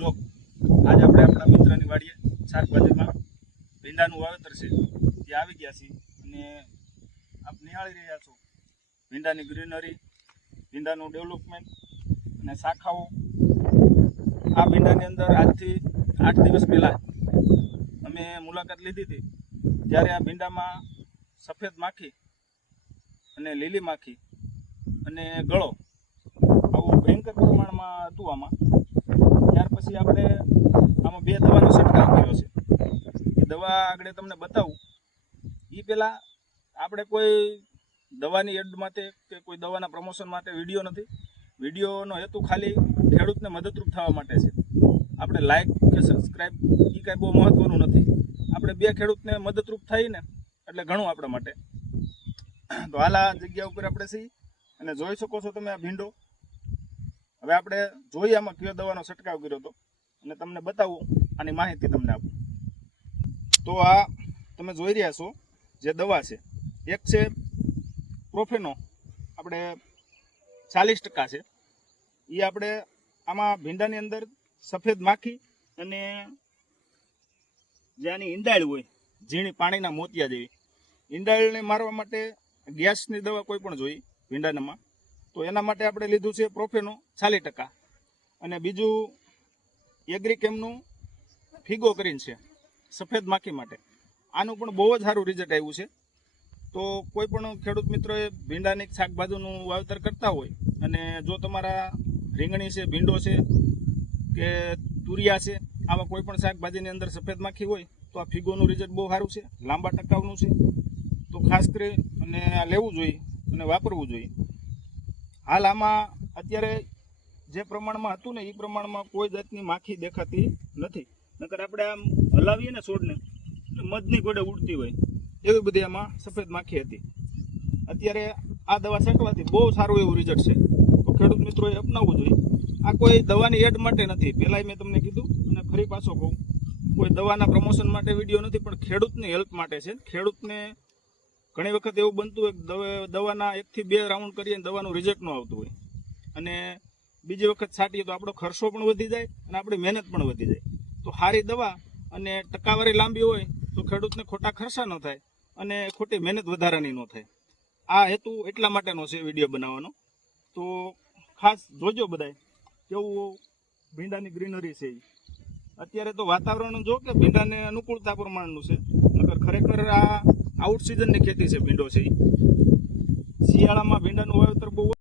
Blog આજે આપણે આપણા મિત્રની વાડીએ શાકભાજીમાં ભીંડાનું વાવેતર છે, તે આવી ગયા છીએ અને આપ નિહાળી રહ્યા છો. ભીંડાની ગ્રીનરી, ભીંડાનું ડેવલપમેન્ટ અને શાખાઓ. આ ભીંડાની અંદર આજથી આઠ દિવસ પહેલાં અમે મુલાકાત લીધી હતી. ત્યારે આ ભીંડામાં સફેદ માખી અને લીલી માખી અને ગળો આવું ભયંકર પ્રમાણમાં હતું આમાં. પછી આપણે આમાં બે દવાનો છંટકાવ કર્યો છે. એ દવા આગળ તમને બતાવું. એ પહેલાં આપણે કોઈ દવાની એડ માટે કે કોઈ દવાના પ્રમોશન માટે વીડિયો નથી. વિડીયોનો હેતુ ખાલી ખેડૂતને મદદરૂપ થવા માટે છે. આપણે લાઇક કે સબસ્ક્રાઈબ એ કાંઈ બહુ મહત્ત્વનું નથી. આપણે બે ખેડૂતને મદદરૂપ થઈને એટલે ઘણું આપણા માટે. તો હાલ આ જગ્યા ઉપર આપણે છીએ. અને જોઈ શકો છો તમે આ ભીંડો. હવે આપણે જોઈએ આમાં કયો દવાનો છંટકાવ કર્યો હતો. અને તમને બતાવું, આની માહિતી તમને આપું. તો આ તમે જોઈ રહ્યા છો જે દવા છે. એક છે પ્રોફેનો. આપણે ચાલીસ ટકા છે. એ આપણે આમાં ભીંડાની અંદર સફેદ માખી અને જે આની ઈંડાળ હોય, ઝીણી પાણીના મોતિયા જેવી. ઈંડાળને મારવા માટે ગેસની દવા કોઈ પણ જોઈ, ભીંડાનામાં. તો એના માટે આપણે લીધું છે પ્રોફેનું ચાલીસ ટકા. અને બીજું એગ્રીકેમનું ફીગો કરીને છે, સફેદ માખી માટે. આનું પણ બહુ જ સારું રિઝલ્ટ આવ્યું છે. તો કોઈ પણ ખેડૂત મિત્રોએ ભીંડાની શાકભાજીનું વાવેતર કરતા હોય અને જો તમારા રીંગણી છે, ભીંડો છે કે તુરિયા છે, આવા કોઈ પણ શાકભાજીની અંદર સફેદ માખી હોય, તો આ ફીગોનું રિઝલ્ટ બહુ સારું છે, લાંબા ટકાવનું છે. તો ખાસ કરી અને આ લેવું જોઈએ અને વાપરવું જોઈએ. હાલ આમાં અત્યારે જે પ્રમાણમાં હતું ને એ પ્રમાણમાં કોઈ જાતની માખી દેખાતી નથી. નકર આપણે આમ હલાવીએ ને છોડને મધની ગોડે ઉડતી હોય. એવી બધી આમાં સફેદ માખી હતી. અત્યારે આ દવા છાંટવાથી બહુ સારું એવું રિઝલ્ટ છે. તો ખેડૂત મિત્રોએ અપનાવવું જોઈએ. આ કોઈ દવાની એડ માટે નથી. પહેલાંય મેં તમને કીધું, અને ફરી પાછો કહું. કોઈ દવાના પ્રમોશન માટે વીડિયો નથી, પણ ખેડૂતની હેલ્પ માટે છે. ખેડૂતને ઘણી વખત એવું બનતું હોય દવાના એકથી બે રાઉન્ડ કરીએ દવાનું રિઝલ્ટ ન આવતું હોય. અને બીજી વખત છાંટીએ તો આપણો ખર્ચો પણ વધી જાય અને આપણી મહેનત પણ વધી જાય. તો સારી દવા અને ટકાવારી લાંબી હોય તો ખેડૂતને ખોટા ખર્ચા ન થાય અને ખોટી મહેનત વધારાની ન થાય. આ હેતુ એટલા માટેનો છે વીડિયો બનાવવાનો. તો ખાસ જોજો બધાય કેવું ભીંડાની ગ્રીનરી છે. અત્યારે તો વાતાવરણ જો કે ભીંડાને અનુકૂળતા પ્રમાણનું છે. નગર ખરેખર આઉટ સિઝનની ખેતી છે ભીંડો છે શિયાળામાં ભીંડાનું વાવેતર બહુ